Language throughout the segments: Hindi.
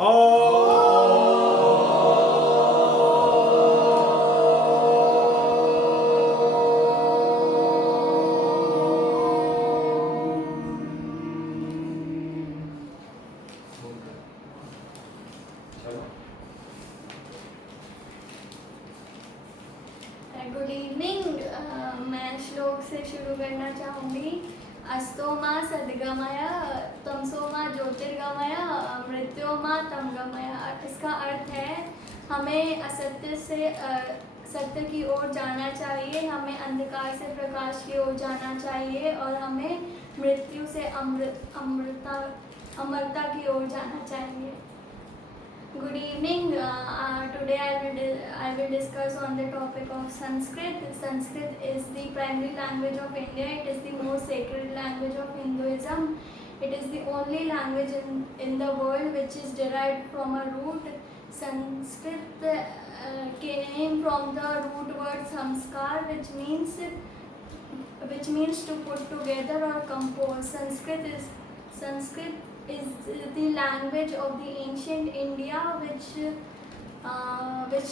Good evening. मैं श्लोक से शुरू करना चाहूँगी। अस्तोमा सद्गमय तमसोमा ज्योतिर्गमय मृत्योमा तमगमय। इसका अर्थ है हमें असत्य से सत्य की ओर जाना चाहिए, हमें अंधकार से प्रकाश की ओर जाना चाहिए और हमें मृत्यु से अमरता की ओर जाना चाहिए। Good evening. Today I will discuss on the topic of Sanskrit. Sanskrit is the primary language of India. It is the most sacred language of Hinduism. It is the only language in the world which is derived from a root. Sanskrit came from the root word samskar, which means to put together or compose. Sanskrit is the language of the ancient India, which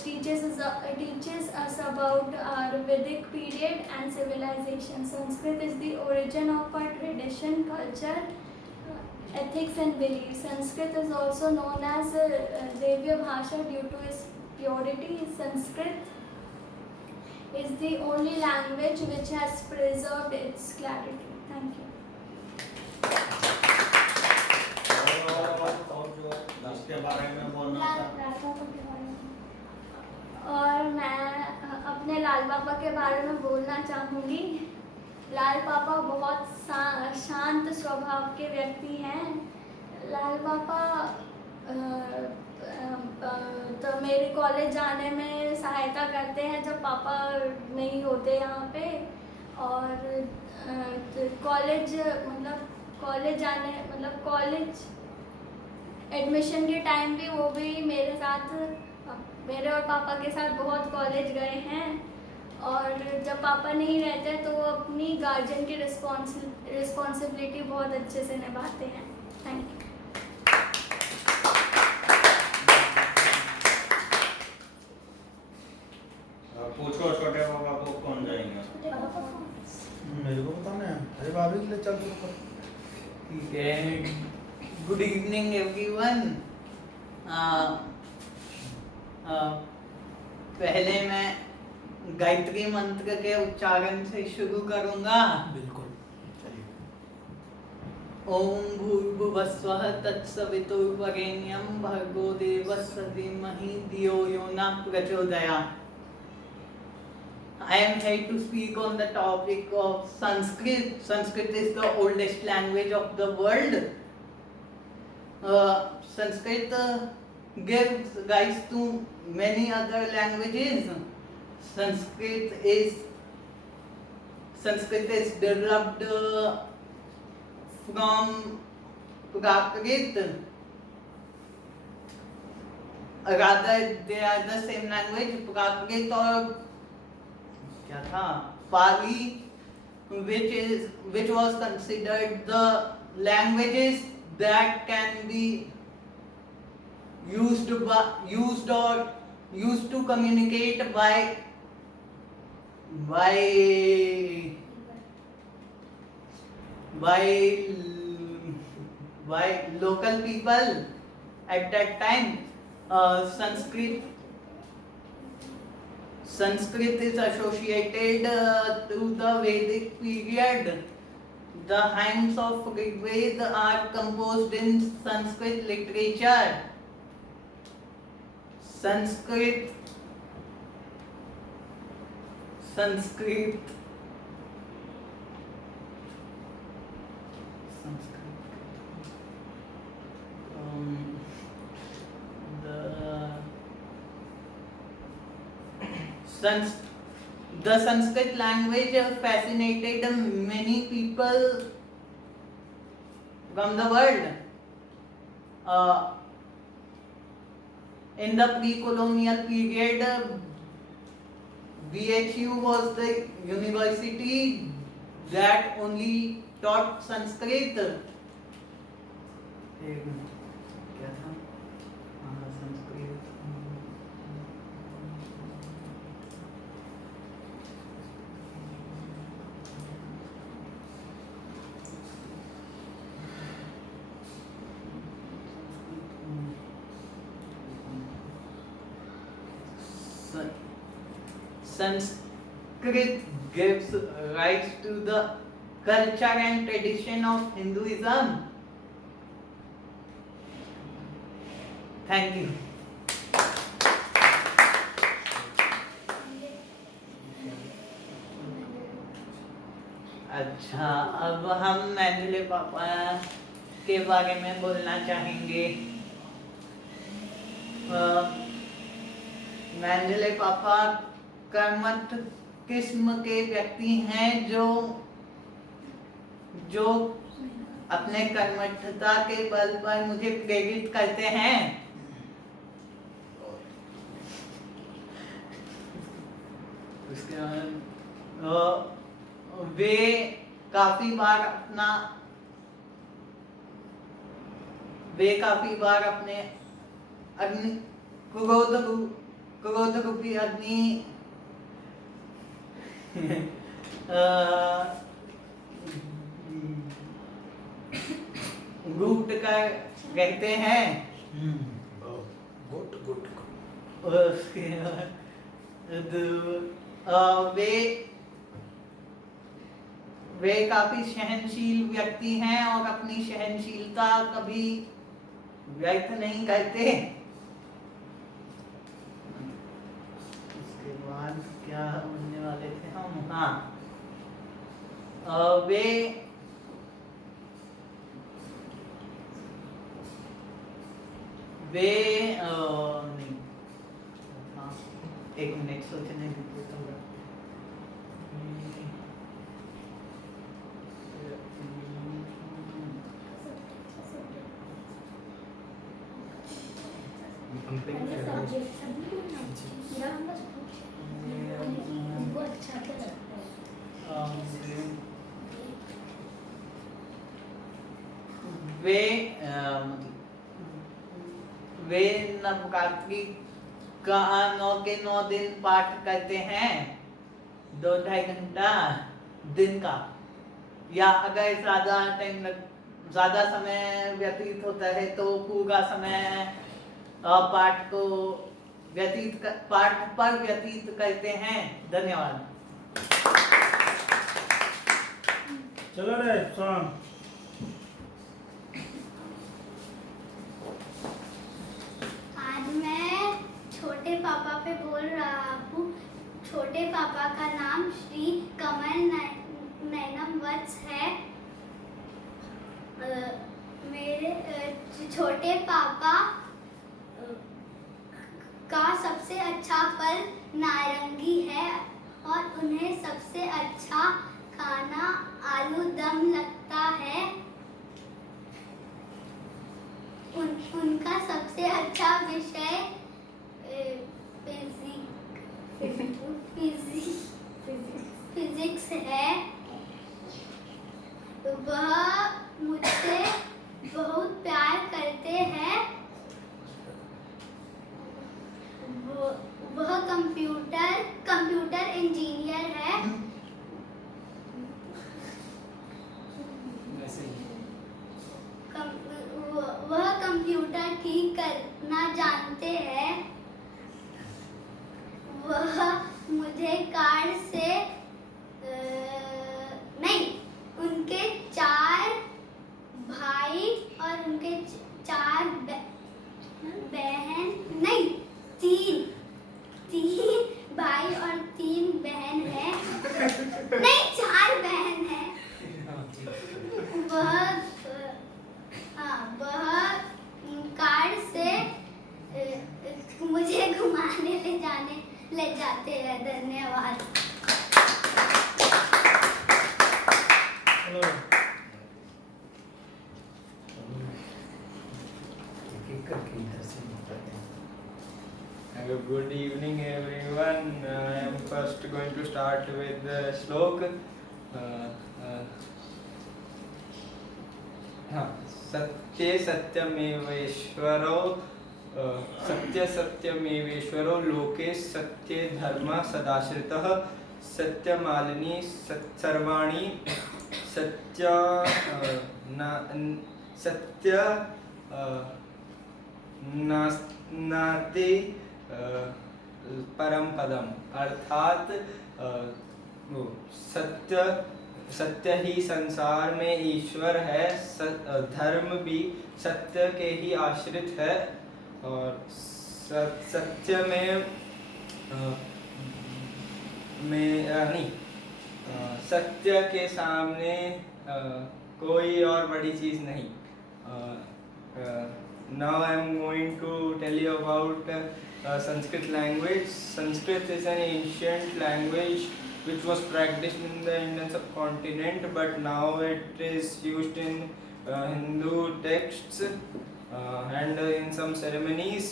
teaches us about our Vedic period and civilization. Sanskrit is the origin of our tradition, culture, ethics and beliefs. Sanskrit is also known as Devya Bhasha due to its purity. Sanskrit is the only language which has preserved its clarity. Thank you. इसके बारे में बोलना और मैं अपने लाल पापा के बारे में बोलना चाहूँगी। लाल पापा बहुत शांत स्वभाव के व्यक्ति हैं। लाल पापा तो मेरे कॉलेज जाने में सहायता करते हैं जब पापा नहीं होते यहाँ पे, और कॉलेज एडमिशन के टाइम भी वो भी मेरे और पापा के साथ बहुत कॉलेज गए हैं, और जब पापा नहीं रहते तो वो अपनी गार्जियन की रिस्पॉन्सिबिलिटी बहुत अच्छे से निभाते हैं। Thank you. पूछो छोटे बाबा को कौन जाएंगे? मेरे को बताना है। अरे भाभी के लिए चल शुरू कर। ठीक है। Good evening everyone. पहले मैं गायत्री मंत्र के उच्चारण से शुरू करूंगा। बिल्कुल, चलिए। ओम भूर्भुवस्वः तत्सवितुर्वरेण्यं भर्गो देवस्य धीमहि धियो यो न प्रचोदयात्। I am here to speak on the topic of Sanskrit. Sanskrit is the oldest language of the world. Sanskrit gives rise to many other languages. Sanskrit is developed from Prakrit. Rather, they are the same language. Prakrit और क्या था? Pali, which was considered the languages that can be used to communicate by local people at that time. Sanskrit is associated to the Vedic period. The hymns of Rigveda are composed in Sanskrit literature. Sanskrit The Sanskrit language fascinated many people from the world. In the pre-colonial period, BHU was the university that only taught Sanskrit. क्या था? Sanskrit gives rise to the culture and tradition of Hinduism. Thank you. अच्छा, अब हम मेंडले पापा के बारे में बोलना चाहेंगे। मेंडले पापा कर्मठ किस्म के व्यक्ति हैं जो अपने कर्मठता के बल पर मुझे प्रेरित करते हैं। उसके बाद वे काफी बार अपने अग्नि क्रोध रूपी अग्नि घूट कर रहते हैं। गुड उसके बाद वे काफी सहनशील व्यक्ति हैं और अपनी सहनशीलता कभी व्यर्थ नहीं करते। उसके बाद क्या बोलने वाले थे हम? हाँ, वे नहीं, हाँ, एक मिनट सोचने दीजिए। वे नवरात्रि का 9 के 9 दिन पाठ करते हैं, 2-2.5 घंटा दिन का, या अगर ज्यादा समय व्यतीत होता है तो पूरा समय पाठ पर व्यतीत करते हैं। धन्यवाद। चलो रे सॉन्ग। आज मैं छोटे पापा पे बोल रहा हूँ। छोटे पापा का नाम श्री कमल नयनम वत्स है। मेरे छोटे पापा का सबसे अच्छा फल नारंगी है और उन्हें सबसे अच्छा खाना आलू दम लगता है। उनका सबसे अच्छा विषय फिजिक्स है। वह मुझसे बहुत प्यार करते हैं। वह कंप्यूटर इंजीनियर है। वह कंप्यूटर ठीक करना जानते हैं। वह मुझे कार से नहीं, उनके 4 भाई और उनके 4 बहन नहीं, 3 भाई और 3 बहन है। नहीं, 4 बहन है। वह कार से मुझे घुमाने ले जाते हैं। धन्यवाद। Good evening everyone. I am first going to start with the slok. सत्य सत्यमेवेश्वरो सत्य सत्यमेवेश्वरो लोके सत्य धर्म सदाश्रितः सत्यमालिनी सर्वाणि सत्य सत्य नास्ति परम पदम, अर्थात वो सत्य सत्य ही संसार में ईश्वर है। धर्म भी सत्य के ही आश्रित है और सत्य नहीं, सत्य के सामने कोई और बड़ी चीज नहीं। Now I am going to tell you about Sanskrit language. Sanskrit is an ancient language which was practiced in the Indian subcontinent, but now it is used in Hindu texts and in some ceremonies.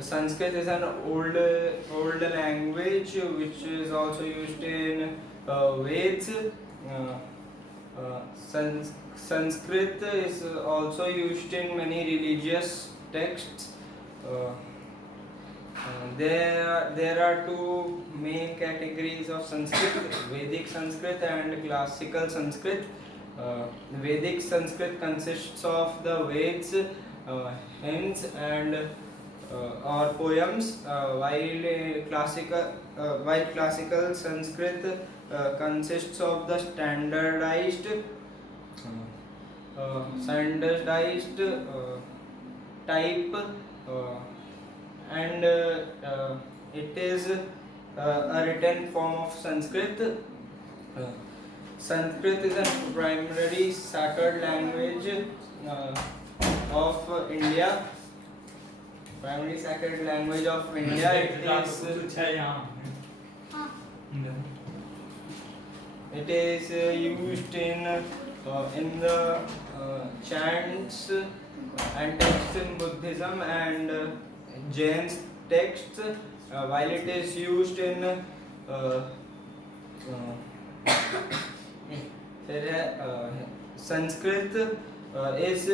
Sanskrit is an old language which is also used in Veds. Sanskrit is also used in many religious texts. There are two main categories of Sanskrit: Vedic Sanskrit and classical Sanskrit. Vedic Sanskrit consists of the Veds, hymns and or poems, while classical Sanskrit consists of the standardized type, and it is a written form of Sanskrit. Sanskrit is a primary sacred language of India. Primary sacred language of India. It is used in the chants and texts in Buddhism and Jain texts, while it is used in Sanskrit is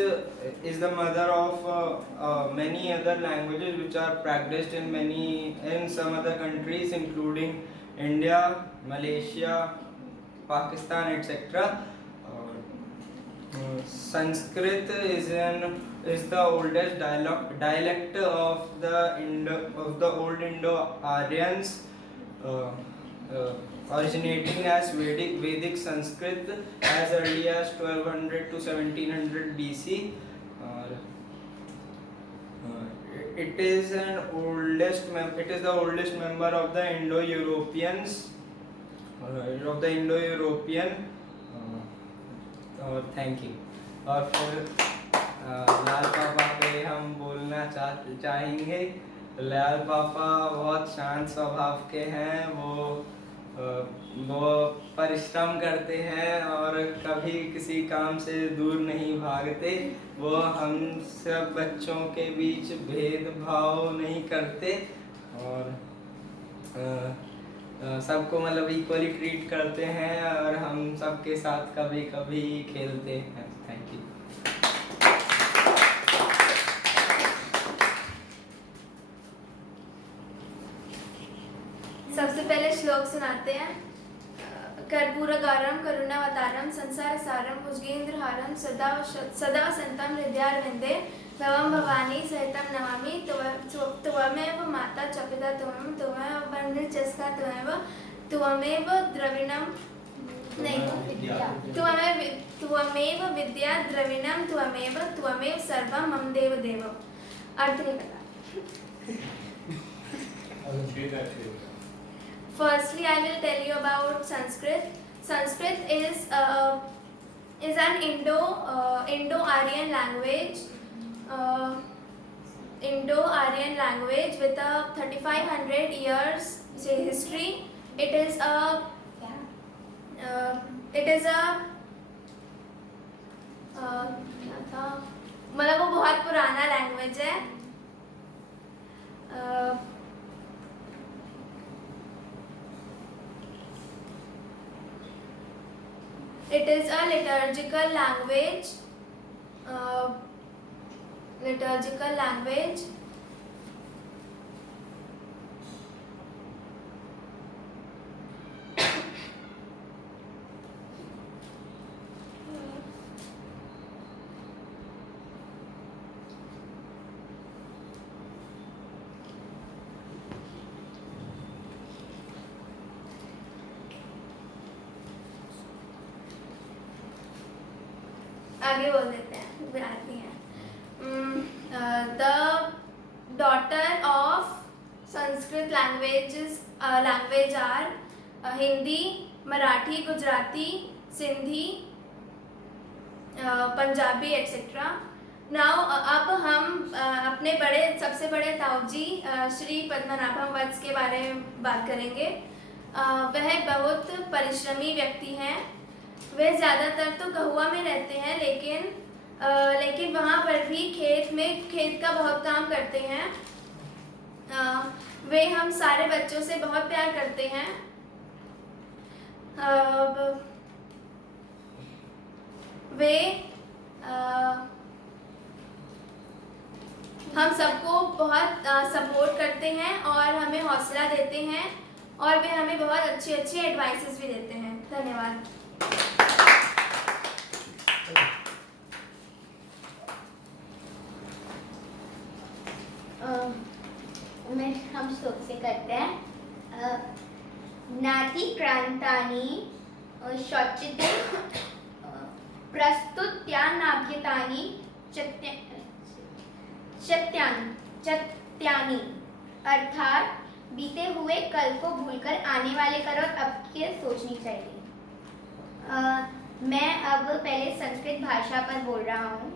the mother of many other languages which are practiced in some other countries, including India, Malaysia, Pakistan, etc. Sanskrit is the oldest dialect of the old Indo-Aryans, originating as Vedic Sanskrit as early as 1200 to 1700 BC. It is the oldest member of the Indo-Europeans. और थैंक यू। और फिर लाल पापा पे हम बोलना चाहेंगे। लाल पापा बहुत शांत स्वभाव के हैं। वो परिश्रम करते हैं और कभी किसी काम से दूर नहीं भागते। वो हम सब बच्चों के बीच भेदभाव नहीं करते और सबको मतलब इक्वली ट्रीट करते हैं और हम सबके साथ कभी कभी खेलते हैं। Thank you. सबसे पहले श्लोक सुनाते हैं। कर्पूरगारम करुणावतारम संसार सारम भुजगेंद्रहारम सदा वसंतम हृदयारविंदे भवम भवानी सहितम नमामि। त्वमेव माता च पिता त्वमेव बन्धुश्च त्वमेव द्रविणं त्वमेव विद्या द्रविणं त्वमेव सर्वं मम देव देव। अर्थ नहीं पता। Firstly, I will tell you about Sanskrit. Sanskrit is an Indo-Aryan language. Indo-Aryan language with a 3500 years history. It is a मतलब वो बहुत पुराना लैंग्वेज है। It is a liturgical language. आगे बोल देते हैं, गुजराती हैं। The daughter of Sanskrit language are Hindi, Marathi, Gujarati, Sindhi, Punjabi etcetera. Now अब हम अपने सबसे बड़े ताऊ जी श्री पद्मनाभम वत्स के बारे में बात करेंगे। वह बहुत परिश्रमी व्यक्ति हैं। वे ज़्यादातर तो गहुआ में रहते हैं, लेकिन वहाँ पर भी खेत का बहुत काम करते हैं। वे हम सारे बच्चों से बहुत प्यार करते हैं। वे हम सबको बहुत सपोर्ट करते हैं और हमें हौसला देते हैं, और वे हमें बहुत अच्छी अच्छी एडवाइसेस भी देते हैं। धन्यवाद। हम श्लोक से करते हैं। नाति क्रांतानि शौचिते प्रस्तुत्यानाभ्यतानि चत्यानि, अर्थात बीते हुए कल को भूलकर आने वाले कल और अब की सोचनी चाहिए। मैं अब पहले संस्कृत भाषा पर बोल रहा हूँ।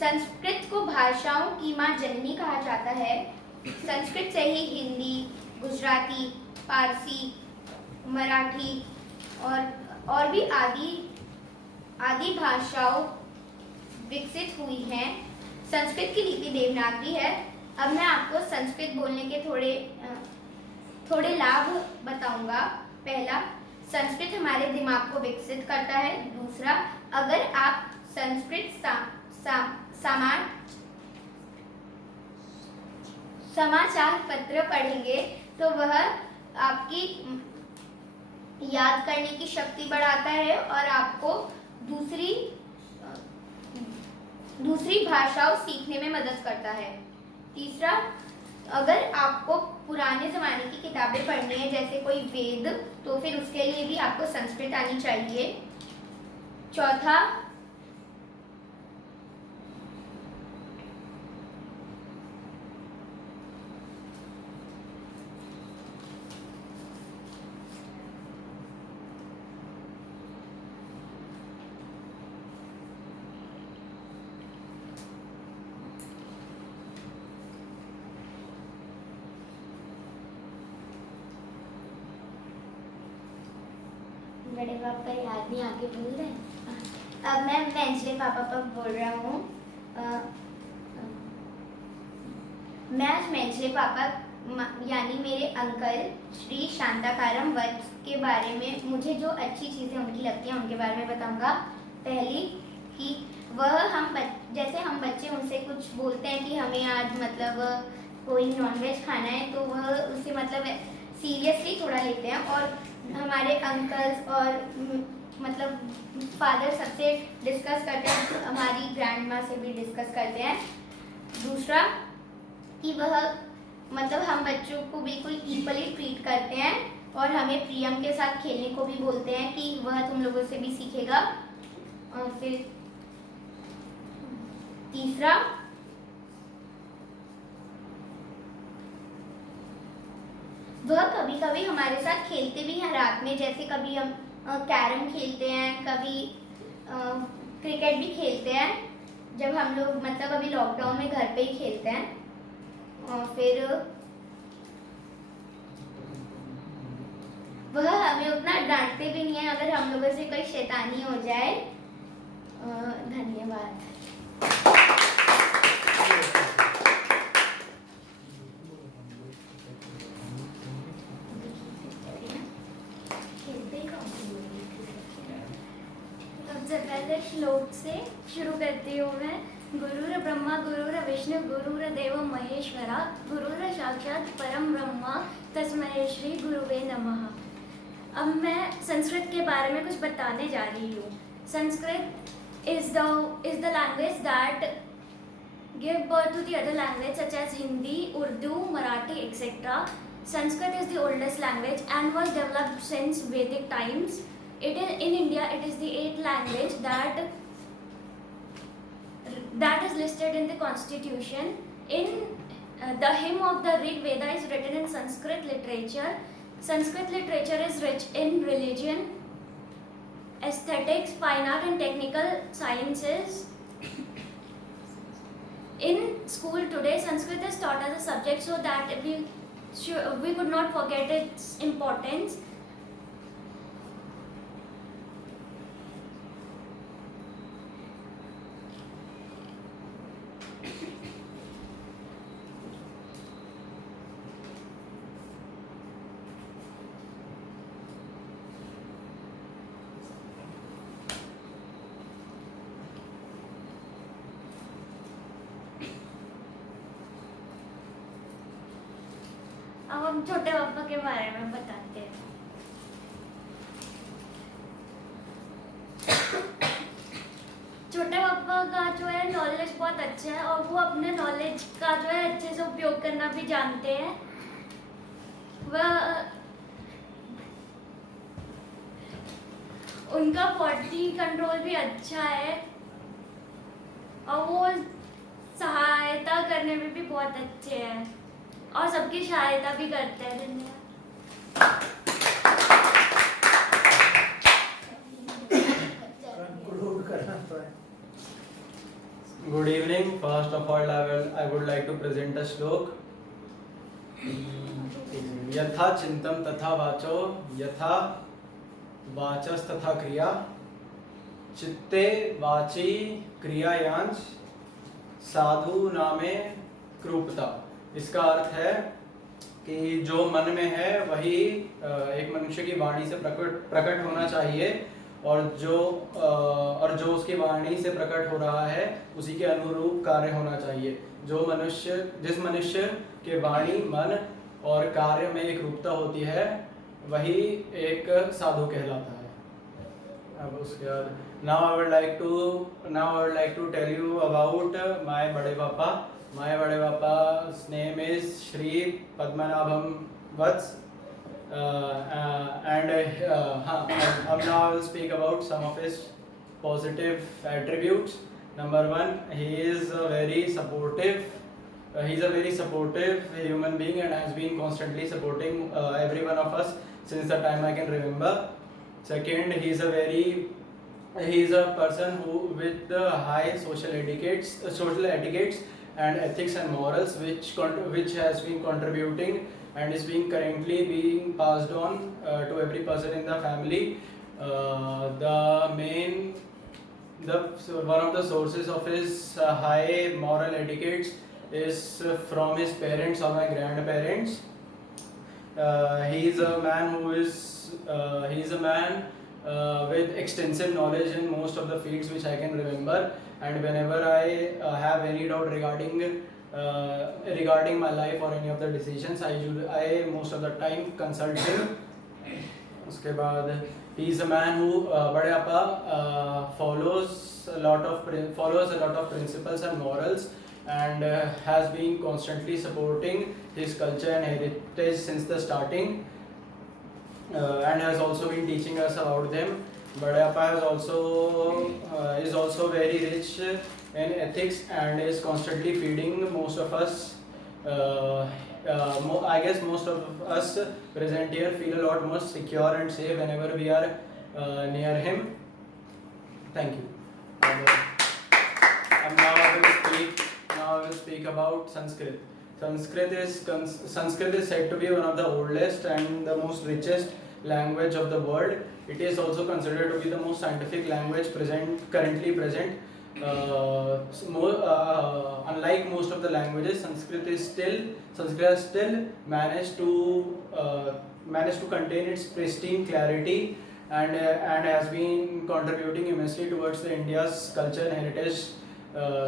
संस्कृत को भाषाओं की माँ जननी कहा जाता है। संस्कृत से ही हिंदी, गुजराती, पारसी, मराठी और भी आदि भाषाओं विकसित हुई हैं। संस्कृत की लिपि देवनागरी है। अब मैं आपको संस्कृत बोलने के थोड़े लाभ बताऊंगा। पहला, संस्कृत हमारे दिमाग को विकसित करता है। दूसरा, अगर आप संस्कृत समाचार पत्र पढ़ेंगे तो वह आपकी याद करने की शक्ति बढ़ाता है और आपको दूसरी भाषाओं सीखने में मदद करता है। तीसरा, अगर आपको पुराने ज़माने की किताबें पढ़नी है, जैसे कोई वेद, तो फिर उसके लिए भी आपको संस्कृत आनी चाहिए। चौथा, बड़े पापा याद नहीं, आगे बोल रहे हैं। अब मैं मेंचले पापा पर बोल रहा हूँ। मैं आज मेंचले पापा यानी मेरे अंकल श्री शांताकारम वत्स के बारे में, मुझे जो अच्छी चीज़ें उनकी लगती हैं उनके बारे में बताऊंगा। पहली कि जैसे हम बच्चे उनसे कुछ बोलते हैं कि हमें आज मतलब कोई नॉनवेज खाना है, तो वह उसे मतलब सीरियसली थोड़ा लेते हैं। और हमारे अंकल्स और मतलब फादर सबसे डिस्कस करते हैं, हमारी ग्रैंड माँ से भी डिस्कस करते हैं। दूसरा कि वह मतलब हम बच्चों को बिल्कुल इक्वली ट्रीट करते हैं और हमें प्रियम के साथ खेलने को भी बोलते हैं कि वह तुम लोगों से भी सीखेगा। और फिर तीसरा, वह कभी कभी हमारे साथ खेलते भी हैं रात में, जैसे कभी हम कैरम खेलते हैं, कभी क्रिकेट भी खेलते हैं, जब हम लोग मतलब अभी लॉकडाउन में घर पे ही खेलते हैं। और फिर वह हमें उतना डांटते भी नहीं है अगर हम लोगों से कोई शैतानी हो जाए। धन्यवाद। पहले श्लोक से शुरू करती हूँ मैं। गुरुर ब्रह्मा गुरुर विष्णु गुरुर देव महेश्वरा गुरुर साक्षात परम ब्रह्मा तस्मै श्री गुरुवे नमः। अब मैं संस्कृत के बारे में कुछ बताने जा रही हूँ। Sanskrit is the language that give birth to the other language such as Hindi, Urdu, Marathi, etc. Sanskrit is the oldest language and was developed since Vedic times. It is in India. It is the 8th language that is listed in the constitution. In the hymn of the Rig Veda is written in Sanskrit literature. Sanskrit literature is rich in religion, aesthetics, fine art and technical sciences. In school today, Sanskrit is taught as a subject so that we could not forget its importance. अब हम छोटे पापा के बारे में बताते हैं। छोटे पापा का जो है नॉलेज बहुत अच्छा है और वो अपने नॉलेज का जो है अच्छे से उपयोग करना भी जानते हैं। वह उनका बॉडी कंट्रोल भी अच्छा है और वो सहायता करने में भी बहुत अच्छे हैं और सबकी सहायता भी करते हैं। धन्यवाद। कंक्लूड करना तो है। Good evening. First of all, I would like to present a श्लोक. यथा चिंतम तथा वाचो, यथा वाचस तथा क्रिया, चित्ते वाची क्रियायांश साधु नामे कृपता। इसका अर्थ है कि जो मन में है वही एक मनुष्य की वाणी से प्रकट होना चाहिए और जो उसकी वाणी से प्रकट हो रहा है उसी के अनुरूप कार्य होना चाहिए। जिस मनुष्य के वाणी, मन और कार्य में एक रूपता होती है वही एक साधु कहलाता है। अब उसके बाद now I would like to tell you about my बड़े पापा। My बड़े पापा's name is Shri Padmanabham Vats. And now I will speak about some of his positive attributes. Number one, he is a very supportive human being and has been constantly supporting every one of us since the time I can remember. Second, he is a person who with the high social etiquettes and ethics and morals which has been contributing and is currently being passed on to every person in the family. One of the sources of his high moral etiquettes is from his parents or my grandparents. He is a man with extensive knowledge in most of the fields which I can remember, and whenever I have any doubt regarding my life or any of the decisions, I most of the time consult him. उसके बाद he is a man who बड़े पापा follows a lot of principles and morals and has been constantly supporting his culture and heritage since the starting. And has also been teaching us about them. Bade Papa is also very rich in ethics and is constantly feeding most of us. I guess most of us present here feel a lot more secure and safe whenever we are near him. Thank you. And now I will speak about Sanskrit. Sanskrit is said to be one of the oldest and the most richest language of the world. It is also considered to be the most scientific language currently present. Unlike most of the languages, Sanskrit has still managed to contain its pristine clarity and has been contributing immensely towards the India's culture and heritage.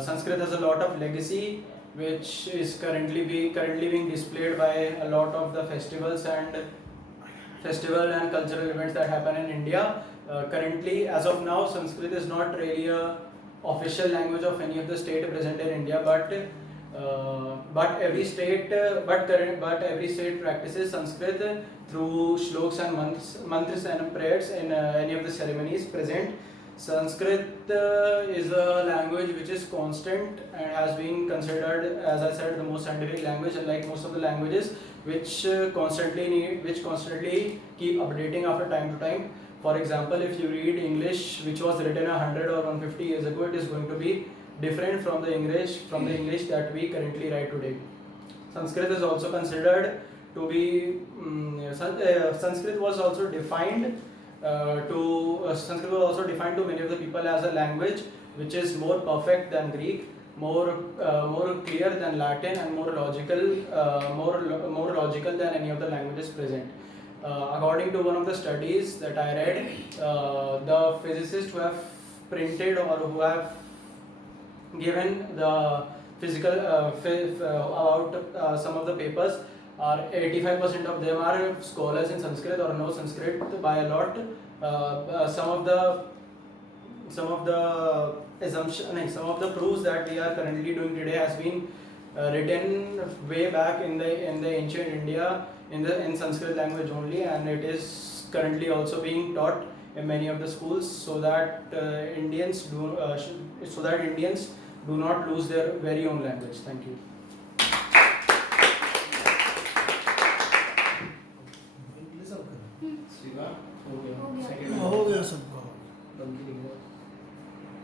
Sanskrit has a lot of legacy, which is currently being displayed by a lot of the festival and cultural events that happen in India. Currently, as of now, Sanskrit is not really a official language of any of the state present in India, but But every state practices Sanskrit through shloks and mantras and prayers in any of the ceremonies present. Sanskrit is a language which is constant and has been considered, as I said, the most scientific language, unlike most of the languages which constantly keep updating after time to time. For example, if you read English which was written 100 or 150 years ago, it is going to be different from the English that we currently write today. Sanskrit is also considered to be Sanskrit was also defined to many of the people as a language which is more perfect than Greek, more clear than Latin, and more logical than any of the languages present. According to one of the studies that I read, the physicists who have printed or who have given the physical about some of the papers, are 85% of them are scholars in Sanskrit or know Sanskrit by a lot. Some of the proofs that we are currently doing today has been written way back in the ancient India in Sanskrit language only, and it is currently also being taught in many of the schools, so that Indians do not lose their very own language. Thank you.